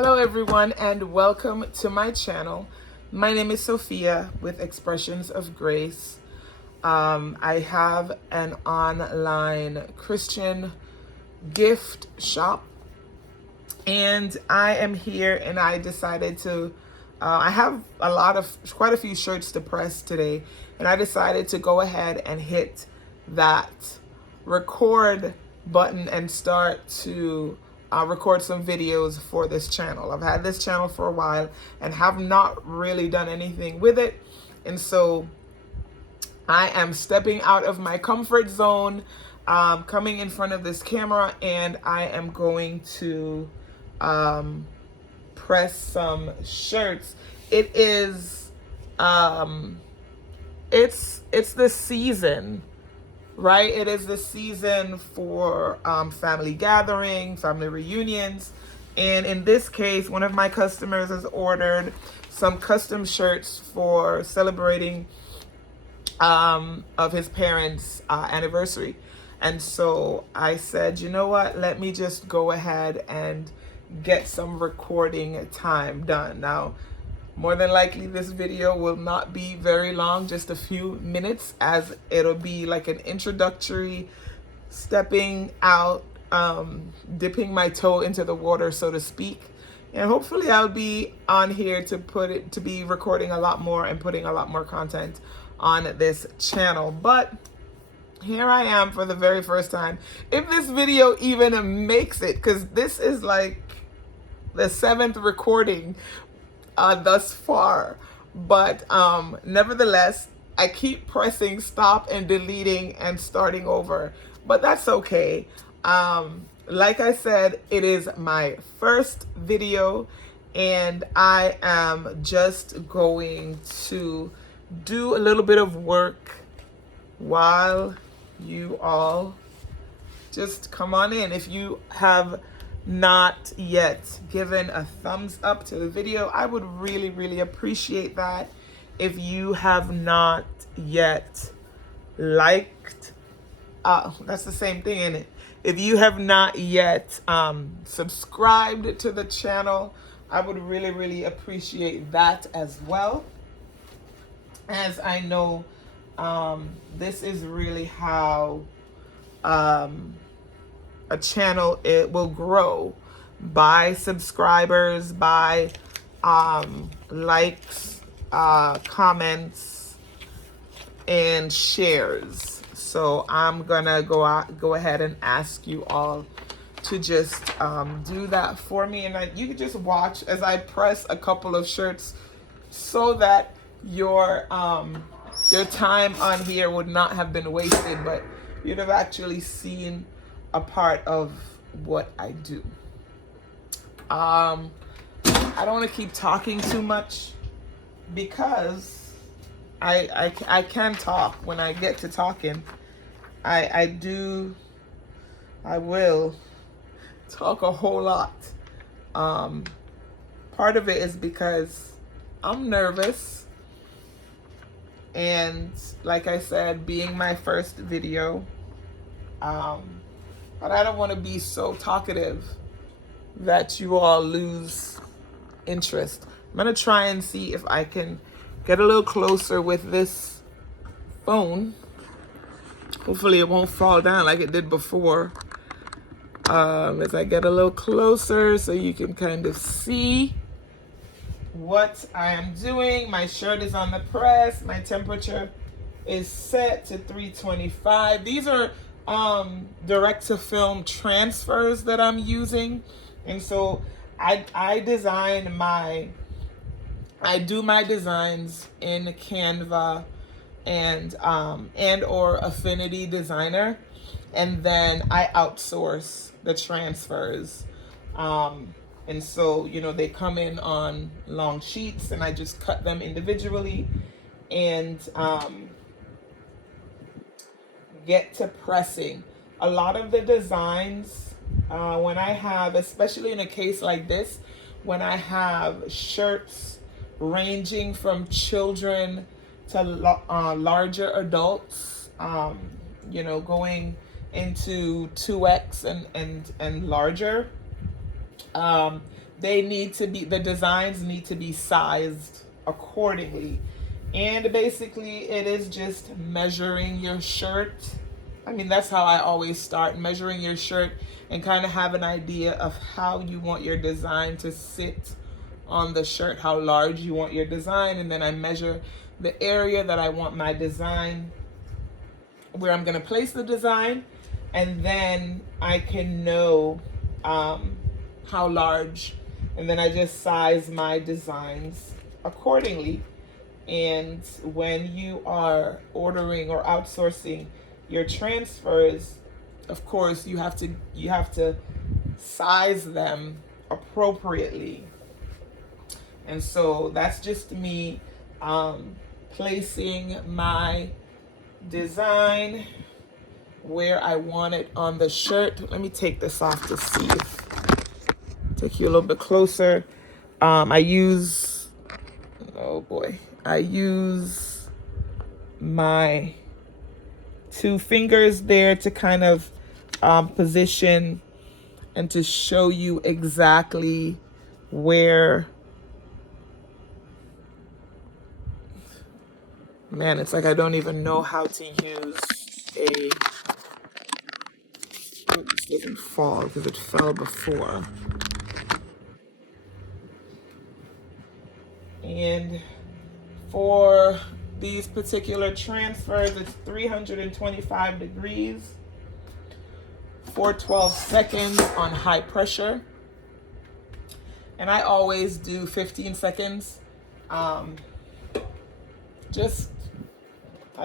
Hello everyone and welcome to my channel. My name is Sophia with Expressions of Grace. I have an online Christian gift shop and I am here and I decided to I have quite a few shirts to press today, and I decided to go ahead and hit that record button and start to record some videos for this channel. I've had this channel for a while and have not really done anything with it, and so I am stepping out of my comfort zone, coming in front of this camera, and I am going to press some shirts. It is it's the season, right? It is the season for family gathering, family reunions, and in this case one of my customers has ordered some custom shirts for celebrating of his parents' anniversary. And so I said, you know what, let me just go ahead and get some recording time done. Now, more than likely this video will not be very long, just a few minutes, as it'll be like an introductory stepping out, dipping my toe into the water, so to speak. And hopefully I'll be on here to be recording a lot more and putting a lot more content on this channel. But here I am for the very first time. If this video even makes it, because this is like the 7th recording thus far, but nevertheless I keep pressing stop and deleting and starting over, but that's okay. Like I said, it is my first video and I am just going to do a little bit of work while you all just come on in. If you have not yet given a thumbs up to the video, I would really appreciate that. If you have not yet liked, that's the same thing, isn't it? If you have not yet subscribed to the channel, I would really appreciate that as well, as I know this is really how a channel, it will grow, by subscribers, by likes, comments, and shares. So I'm gonna go ahead and ask you all to just do that for me, and you can just watch as I press a couple of shirts, so that your time on here would not have been wasted, but you'd have actually seen a part of what I do. I don't want to keep talking too much, because I can talk. When I get to talking, I will talk a whole lot. Part of it is because I'm nervous, and like I said, being my first video, but I don't want to be so talkative that you all lose interest. I'm gonna try and see if I can get a little closer with this phone. Hopefully it won't fall down like it did before. As I get a little closer, so you can kind of see what I am doing. My shirt is on the press. My temperature is set to 325. These are direct to film transfers that I'm using, and so I do my designs in Canva and or Affinity Designer, and then I outsource the transfers, and so, you know, they come in on long sheets and I just cut them individually and get to pressing. A lot of the designs, when I have, especially in a case like this, when I have shirts ranging from children to larger adults, you know, going into 2X and larger, They need to be, the designs need to be sized accordingly. And basically it is just measuring your shirt. I mean, that's how I always start, measuring your shirt and kind of have an idea of how you want your design to sit on the shirt, how large you want your design. And then I measure the area that I want my design, where I'm going to place the design. And then I can know how large. And then I just size my designs accordingly. And when you are ordering or outsourcing your transfers, of course, you have to size them appropriately. And so that's just me placing my design where I want it on the shirt. Let me take this off to see if take you a little bit closer. I use my 2 fingers there to kind of position and to show you exactly where. Man, it's like I don't even know how to use a. This doesn't fall because it fell before. And for these particular transfers, it's 325 degrees for 12 seconds on high pressure. And I always do 15 seconds. I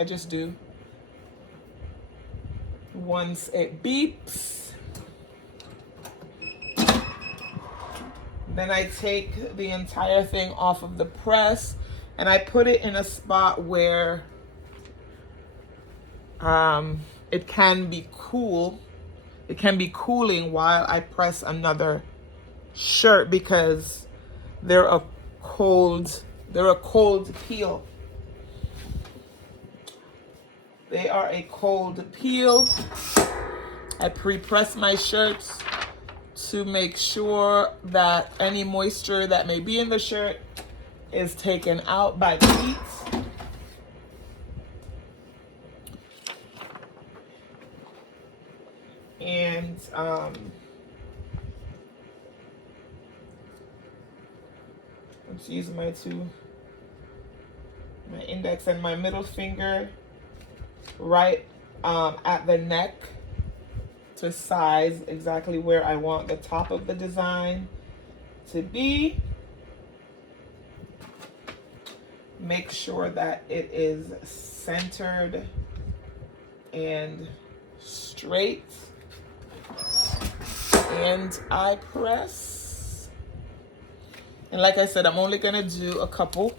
just do. Once it beeps, then I take the entire thing off of the press and I put it in a spot where it can be cool. It can be cooling while I press another shirt, because they're a cold peel. They are a cold peel. I pre-press my shirts to make sure that any moisture that may be in the shirt is taken out by the heat. And let's use my index and my middle finger right at the neck to size exactly where I want the top of the design to be. Make sure that it is centered and straight. And I press. And like I said, I'm only gonna do a couple.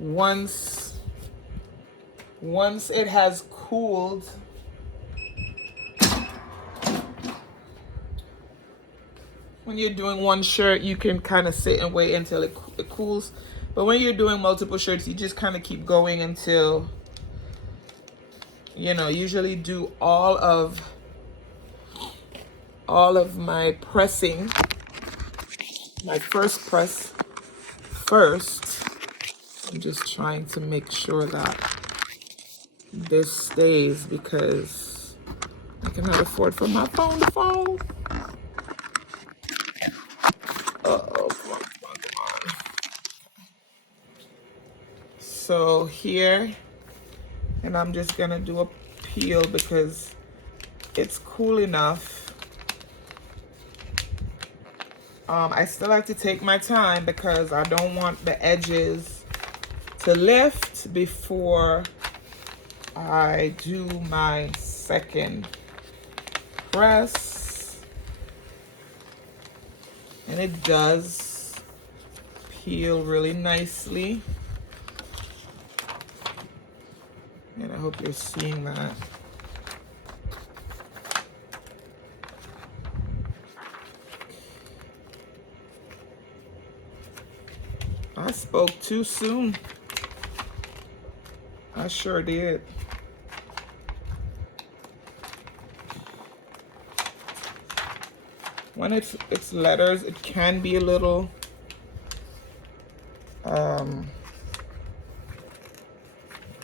Once it has cooled, when you're doing one shirt, you can kind of sit and wait until it cools. But when you're doing multiple shirts, you just kind of keep going until, usually do all of my pressing, my first press first. I'm just trying to make sure that this stays, because I cannot afford for my phone to fall. Uh-oh, come on. So here, and I'm just gonna do a peel because it's cool enough. I still have to take my time because I don't want the edges to lift before I do my second press. And it does peel really nicely. And I hope you're seeing that. I spoke too soon. I sure did. when it's letters, it can be a little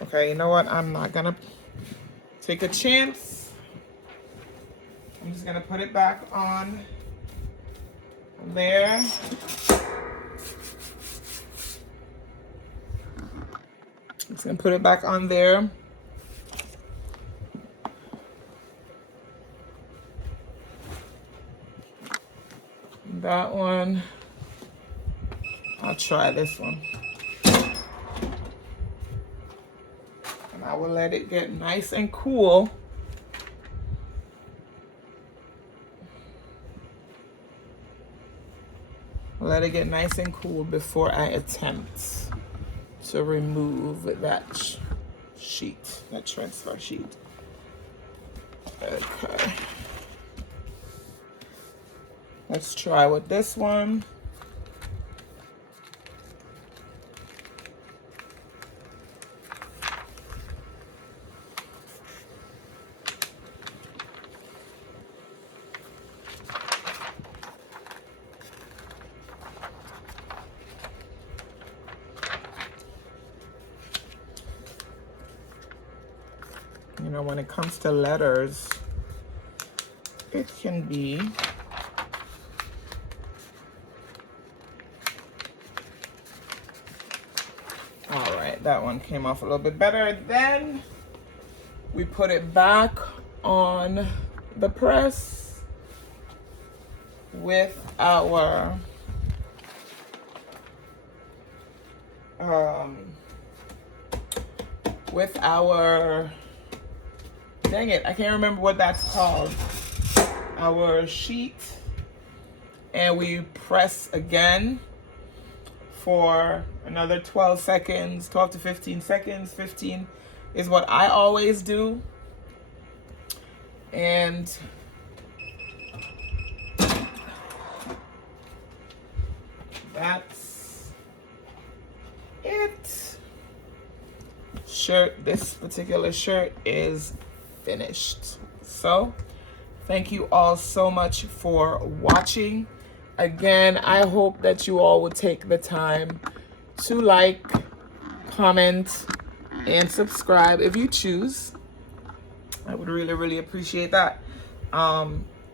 okay, you know what? I'm not gonna take a chance. I'm just gonna put it back on there. Just gonna put it back on there. That one, I'll try this one. And I will let it get nice and cool. Let it get nice and cool before I attempt to remove that sheet, that transfer sheet. Okay. Let's try with this one. You know, when it comes to letters, it can be all right. That one came off a little bit better. Then we put it back on the press with our dang it, I can't remember what that's called. Our sheet, and we press again for another 12 seconds, 12 to 15 seconds. 15 is what I always do. And that's it. This particular shirt is finished. So thank you all so much for watching. Again, I hope that you all would take the time to like, comment, and subscribe if you choose. I would really, really appreciate that.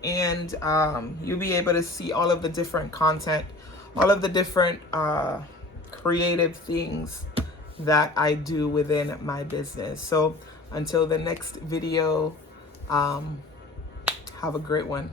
You'll be able to see all of the different content, all of the different creative things that I do within my business. So until the next video, have a great one.